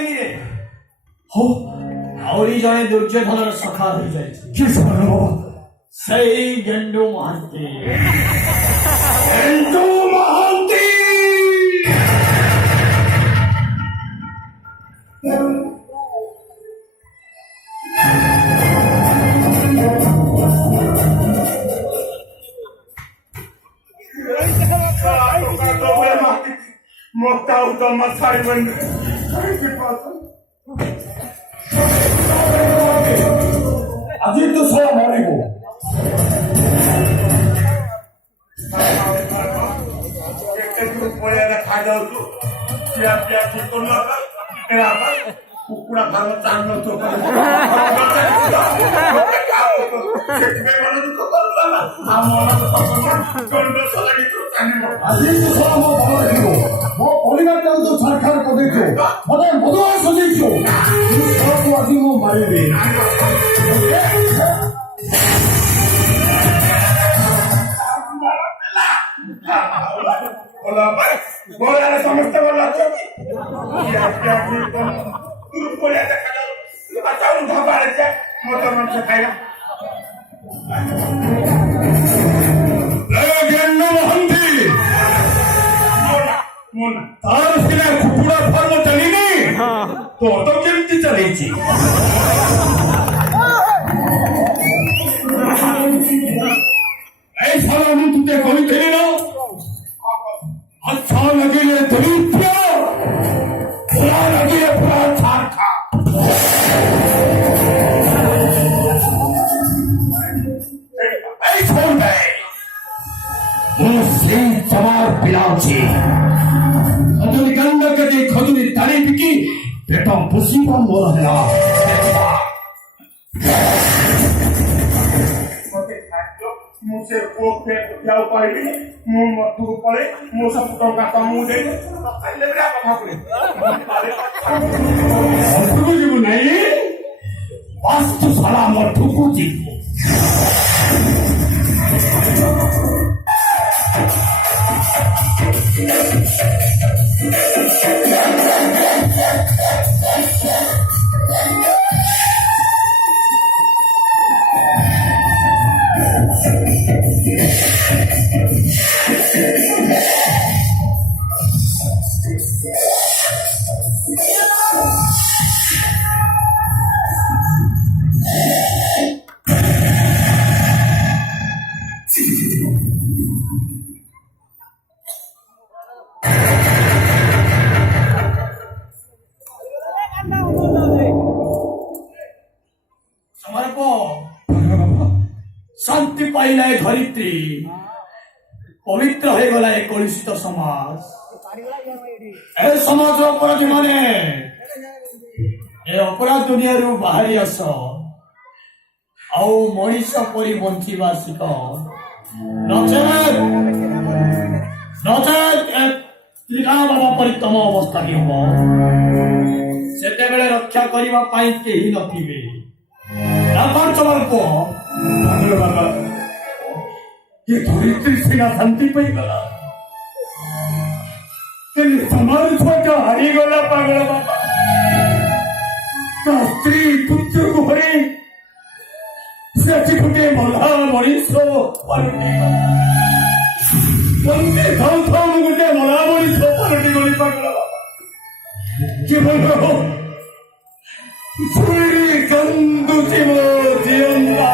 ପାଇନି ରେ ଆହୁରି ଜଣେ ଦୁର୍ଯ୍ୟୋଧନର ସଖା ହୋଇଯାଇଛି। କି ସେମାନେ ବାବା? ସେଇ ଗେଣ୍ଡୁ ମହାନ୍ତି। ଗେଣ୍ଡୁ ମହାନ୍ତି! मोटा उतमा सारी बन ଆଜି ତୁ ଶଳା ମରିବୁ। ଖାଇଯାଉଛୁ ପିଆ ପିଆ ଠିକ କରୁନ କୁକୁଡ଼ା ଫାର୍ମ ଚାଲୁ ଆଜି ତୁ ଶଳା ମୋ ଭଲ ଦେଖିବୁ। ମୋ ପରିବାରଟାକୁ ତୁ ଛାରଖାର କରିଦେଇଛୁ। ମତେ ମଧୁଆ ସଜେଇଛୁ। ଶଳାକୁ ଆଜି ମୁଁ ମାରିବି। ସମସ୍ତେ ଭଲ ଅଛନ୍ତି ଢାବାରେ ମତ ମାଂସ ଖାଇବା ତାର ସିନା କୁକୁଡ଼ା ଫାର୍ମ ଚାଲିନି ତୋର କେମିତି ଚାଲିଛି? এই সারা আমি তুতে কইতেলি না আচ্ছা লাগিলে দরিদ্র পুরা লাগিলে পুরা ছাড়খা এই শোন বে মুসলিম জমার পিলাউছি খজুরি গন্ডকে দিয়ে খজুরি তালি বিকি পেটা বুঝিবা মোর না ମୁଁ ସେ ପୁଅ ଆଉ କହିବିନି ମୁଁ ମଧୁକୁ ପଳେଇ ମୁଁ ସବୁ ଟଙ୍କା ତମକୁ ଦେଇ ମଧୁକୁ ଯିବୁ ନାହିଁ ବାସ୍ତୁ ସାରା ମଧୁକୁ ଯିବୁ। শান্তি পাইলা এ ধরিত্রী পবিত্র হয়ে গলা এ কলুষিত সমাজ এ সমাজ অপরাধী মানে এ অপরাধ দুনিয়ারু বাহারি আস ଆଉ ମଣିଷ ପରି ବଞ୍ଚିବା ଶିଖ ତ୍ରିକାଳ ବାବା ପରି ତମ ଅବସ୍ଥାଟି ହବ ସେତେବେଳେ ରକ୍ଷା କରିବା ପାଇଁ କେହି ନଥିବେ। ବାବା ଏ ଧରିତ୍ରୀ ସିନା ଶାନ୍ତି ପାଇଗଲା କିନ୍ତୁ ସମାଜ ଛୁଆଟା ହାରିଗଲା ପାଗଳ ବାବା। ତା ସ୍ତ୍ରୀ ପୁତ୍ରକୁ ହରି ସେ ଆଜି ଗୋଟେ ମଲା ମଣିଷ ପାଲଟିଗଲା। ଥାଉ ଥାଉ ମୁଁ ଗୋଟେ ମଲା ମଣିଷ ପାଲଟି ଗଲି ପାଗଳ ବାବା। କେବଳ ଛୁରୀ କାନ୍ଦୁଛି ମୋ ଜିଅନ୍ତା